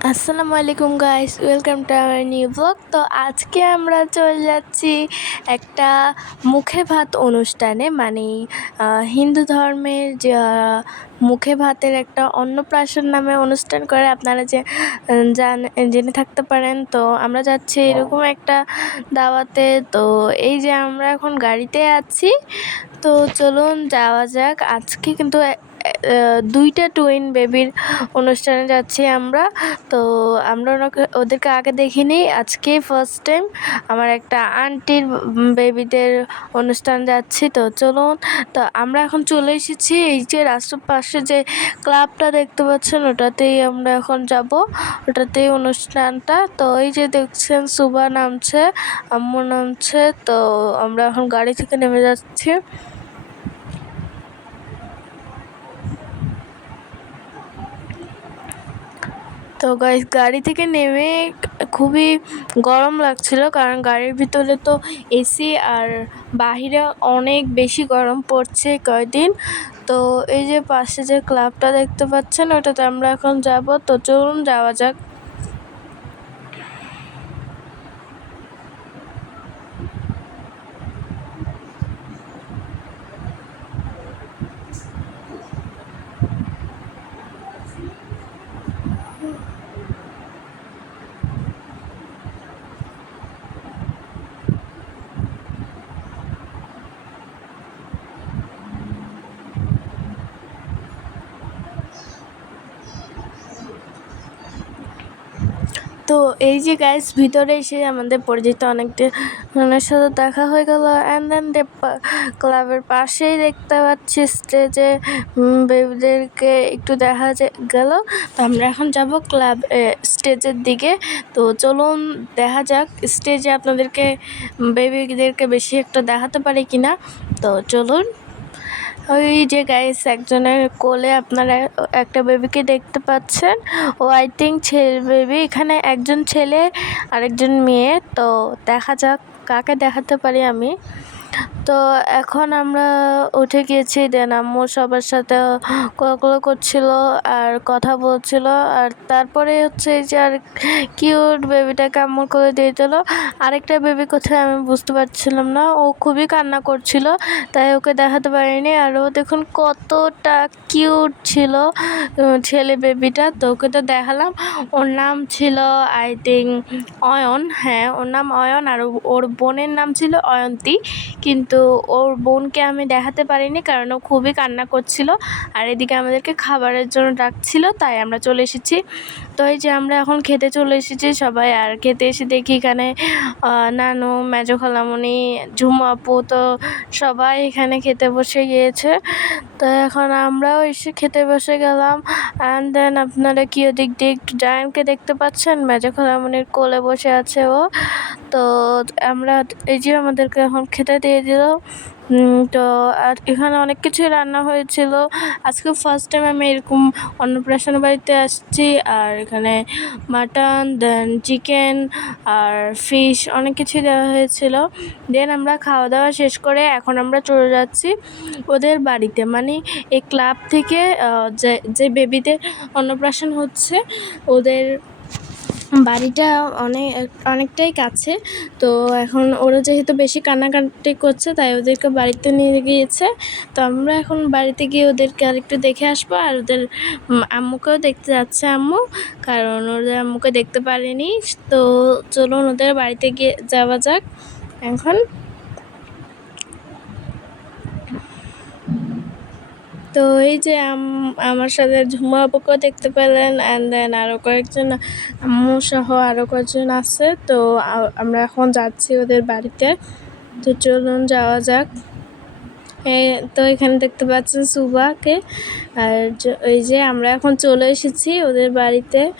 আসসালামু আলাইকুম guys welcome to our new blog তো আজকে আমরা চলে যাচ্ছি একটা মুখে ভাত অনুষ্ঠানে মানে হিন্দু ধর্মের যে মুখে ভাতের একটা অন্নপ্রাশন নামে অনুষ্ঠান করে আপনারা যে জান জেনে থাকতে পারেন। তো আমরা যাচ্ছি এরকম একটা দাওয়াতে। তো এই যে আমরা এখন গাড়িতে আছি। তো চলুন যাওয়া যাক। আজকে কিন্তু দুইটা টুইন বেবির অনুষ্ঠানে যাচ্ছি আমরা। তো আমরা ওনাকে, ওদেরকে আগে দেখিনি। আজকে ফার্স্ট টাইম আমার একটা আন্টির বেবিদের অনুষ্ঠান যাচ্ছি। তো চলুন, তো আমরা এখন চলে এসেছি। এই যে রাস্তার পাশে যে ক্লাবটা দেখতে পাচ্ছেন, ওটাতেই আমরা এখন যাব। ওটাতেই অনুষ্ঠানটা। তো এই যে দেখছেন সুবা নামছে, আম্মু নামছে। তো আমরা এখন গাড়ি থেকে নেমে যাচ্ছি। তো গাইস গাড়ি থেকে নেমে খুবই গরম লাগছিল, কারণ গাড়ির ভিতরে তো এসি আর বাহিরে অনেক বেশি গরম পড়ছে কয়দিন। তো এই যে পাশে যে ক্লাবটা দেখতে পাচ্ছেন, ওটাতে আমরা এখন যাব। তো চলুন যাওয়া যাক। তো এই যে গাইস ভিতরে এসে আমাদের পরিচিত অনেকটা অনেকজনের সাথে দেখা হয়ে গেল। অ্যান্ড দেন ক্লাবের পাশেই দেখতে পাচ্ছি স্টেজে বেবিদেরকে একটু দেখা গেল। তো আমরা এখন যাব ক্লাব স্টেজের দিকে। তো চলুন, দেখা যাক স্টেজে আপনাদেরকে বেবিদেরকে বেশি একটা দেখাতে পারি কিনা। তো চলুন। ওই যে গাইস একজনের কোলে আপনারা একটা বেবিকে দেখতে পাচ্ছেন। ও আই থিঙ্ক ছেলে বেবি এখানে একজন ছেলে, আরেকজন মেয়ে। তো দেখা যাক, কাকে দেখাতে পারি আমি? তো এখন আমরা উঠে গিয়েছি, দেন আম্মু সবার সাথে কোলাকুলো করছিল আর কথা বলছিল। আর তারপরে হচ্ছে এই যে আর কিউট বেবিটাকে আম্মুর কোলে দিয়ে দিল। আরেকটা বেবি কোথায় আমি বুঝতে পারছিলাম না। ও খুবই কান্না করছিল, তাই ওকে দেখাতে পারিনি। আর ও দেখুন কতটা কিউট ছিল ছেলে বেবিটা তো ওকে তো দেখালাম। ওর নাম ছিল আই থিঙ্ক অয়ন। হ্যাঁ ওর নাম অয়ন। আর ওর বোনের নাম ছিল অয়ন্তী। কিন্তু ওর বোনকে আমি দেখাতে পারিনি কারণ ও খুবই কান্না করছিল আর এদিকে আমাদেরকে খাবারের জন্য ডাকছিল, তাই আমরা চলে এসেছি। তো এই যে আমরা এখন খেতে চলে এসেছি সবাই, আর খেতে এসে দেখি এখানে নানু, মেজো খালামণি ঝুমু আপু তো সবাই এখানে খেতে বসে গিয়েছে। তো এখন আমরাও এসে খেতে বসে গেলাম। অ্যান্ড দেন আপনারা কি ওদিক দিয়ে একটু জায়ান্টকে দেখতে পাচ্ছেন? মেজো খালামণির কোলে বসে আছে ও। তো আমরা এই যে আমাদেরকে এখন খেতে দিয়ে দিল। তো আর এখানে অনেক কিছুই রান্না হয়েছিল। আজকে ফার্স্ট টাইম আমি এরকম অন্নপ্রাশন বাড়িতে আসছি। আর এখানে মাটন দেন চিকেন আর ফিশ অনেক কিছুই দেওয়া হয়েছিল। দেন আমরা খাওয়া দাওয়া শেষ করে এখন আমরা চলে যাচ্ছি ওদের বাড়িতে। মানে এই ক্লাব থেকে যে যে বেবিদের অন্নপ্রাশন হচ্ছে, ওদের বাড়িটা অনেক, অনেকটাই কাছে। তো এখন ওরা যেহেতু বেশি কান্নাকাটি করছে, তাই ওদেরকে বাড়িতে নিয়ে গিয়েছে। তো আমরা এখন বাড়িতে গিয়ে ওদেরকে আরেকটু দেখে আসব। আর ওদের আম্মুকেও দেখতে যাচ্ছে আম্মু। কারণ ওদের আম্মুকে দেখতে পারেনি। তো চলুন ওদের বাড়িতে গিয়ে যাওয়া যাক। এখন তো এই যে আম- আমার সাথে ঝুমা আপুকেও দেখতে পেলেন অ্যান্ড দেন আরও কয়েকজন, আম্মু সহ আরও কয়েকজন আছে, তো আমরা এখন যাচ্ছি ওদের বাড়িতে। তো চলুন যাওয়া যাক। তো এখানে দেখতে পাচ্ছেন সুবাকে, আর ওই যে আমরা এখন চলে এসেছি ওদের বাড়িতে।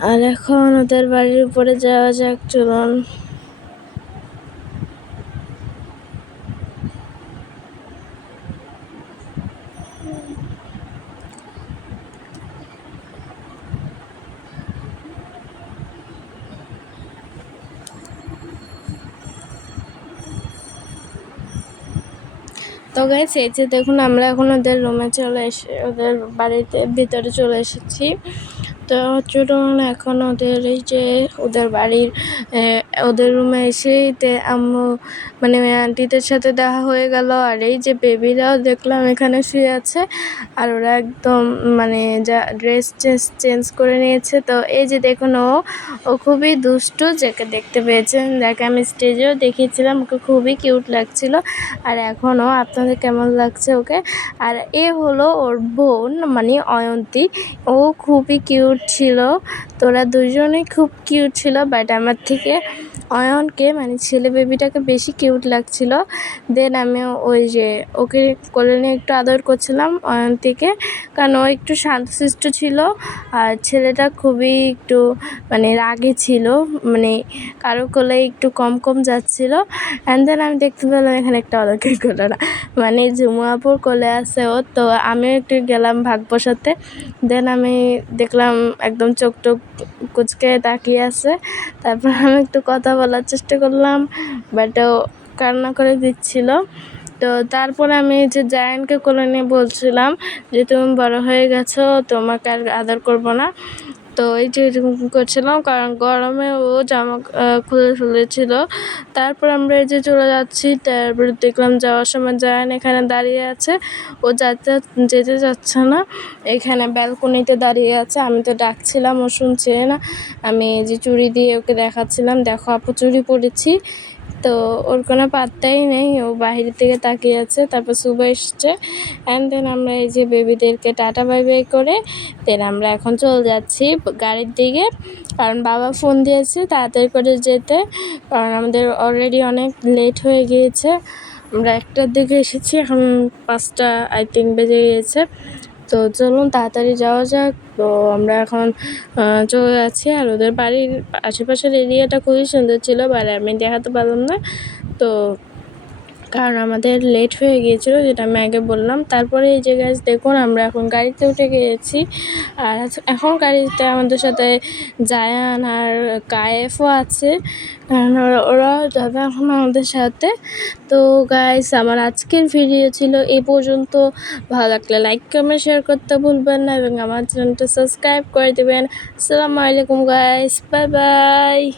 আর এখন ওদের বাড়ির উপরে যাওয়া যাক, চলুন। তো গাইস এই যে দেখুন, আমরা এখন ওদের রুমে চলে এসে, ওদের বাড়িতে ভিতরে চলে এসেছি। তো তো এখন ওদের এই যে ওদের বাড়ির ওদের রুমে এসেই তে আম্মু মানে আন্টিদের সাথে দেখা হয়ে গেল। আর এই যে বেবিরাও দেখলাম এখানে শুয়ে আছে। আর ওরা একদম মানে যা ড্রেস চেঞ্জ চেঞ্জ করে নিয়েছে। তো এই যে দেখুন ও ও খুবই দুষ্টু যাকে দেখতে পেয়েছেন। যাকে আমি স্টেজেও দেখিয়েছিলাম, ওকে খুবই কিউট লাগছিল। আর এখনও আপনাদের কেমন লাগছে ওকে? আর এ হলো ওর বোন মানে অয়ন্তী। ও খুবই কিউট ছিল। তোরা দুজনেই খুব কিউট ছিল বাট আমার থেকে অয়নকে মানে ছেলে বেবিটাকে বেশি কিউট লাগছিল। দেন আমি ওই যে ওকে কোলে নিয়ে একটু আদর করছিলাম অয়ন থেকে কারণ ও একটু শান্তশিষ্ট ছিল আর ছেলেটা খুবই একটু মানে রাগে ছিল মানে কারও কোলে একটু কম কম যাচ্ছিল। অ্যান্ড দেন আমি দেখতে পেলাম এখানে একটা অলৌকিক ঘটনা। মানে ঝুমুয়াপুর কোলে আছে ও, তো আমিও একটু গেলাম ভাগ বসাতে দেন আমি দেখলাম একদম চোখ টোক কুচকে তাকিয়ে আছে। তারপর আমি একটু কথা বলার চেষ্টা করলাম বাট ও কান্না করে দিচ্ছিল। তো তারপর আমি যে জায়ানকে কোলে নিয়ে বলছিলাম যে, তুমি বড় হয়ে গেছো, তোমাকে আর আদর করব না। তো এই যে এরকম করছিলাম, কারণ গরমে ও জামা খুলে ফেলেছিল। তারপর আমরা এই যে চলে যাচ্ছি তারপরে দেখলাম যাওয়ার সময় জায়ান এখানে দাঁড়িয়ে আছে। ও যাতে, যেতে যাচ্ছে না। এখানে ব্যালকনিতে দাঁড়িয়ে আছে। আমি তো ডাকছিলাম, ও শুনছে না। আমি যে চুড়ি দিয়ে ওকে দেখাচ্ছিলাম। দেখো আপু চুড়ি পরেছি তো ওর কোনো পাত্তাই নেই, ও বাইরের থেকে তাকিয়ে আছে, তারপর সুবা এসছে। অ্যান্ড দেন আমরা এই যে বেবিদেরকে টাটা বাই বাই করে দেন আমরা এখন চলে যাচ্ছি গাড়ির দিকে। কারণ বাবা ফোন দিয়েছে তাড়াতাড়ি করে যেতে, কারণ আমাদের অলরেডি অনেক লেট হয়ে গিয়েছে। আমরা একটার দিকে এসেছি, এখন পাঁচটা আই থিঙ্ক বেজে গিয়েছে। তো চলুন তাড়াতাড়ি যাওয়া যাক। তো আমরা এখন চলে যাচ্ছি আর ওদের বাড়ির আশেপাশের এরিয়াটা খুবই সুন্দর ছিল বাট আমি দেখাতে পারলাম না। তো কারণ আমাদের লেট হয়ে গিয়েছিল, যেটা আমি আগে বললাম। তারপরে এই যে গাছ দেখুন, আমরা এখন গাড়িতে উঠে গিয়েছি। আর এখন গাড়িতে আমাদের সাথে জায়ান আর কায়েফও আছে। কারণ ওরা- যাবে এখন আমাদের সাথে। তো গাইস আমার আজকের ভিডিও ছিল এই পর্যন্ত। ভালো লাগলে লাইক কমেন্ট শেয়ার করতে ভুলবেন না এবং আমার চ্যানেলটা সাবস্ক্রাইব করে দেবেন। আসসালামু আলাইকুম গাইস বাই বাই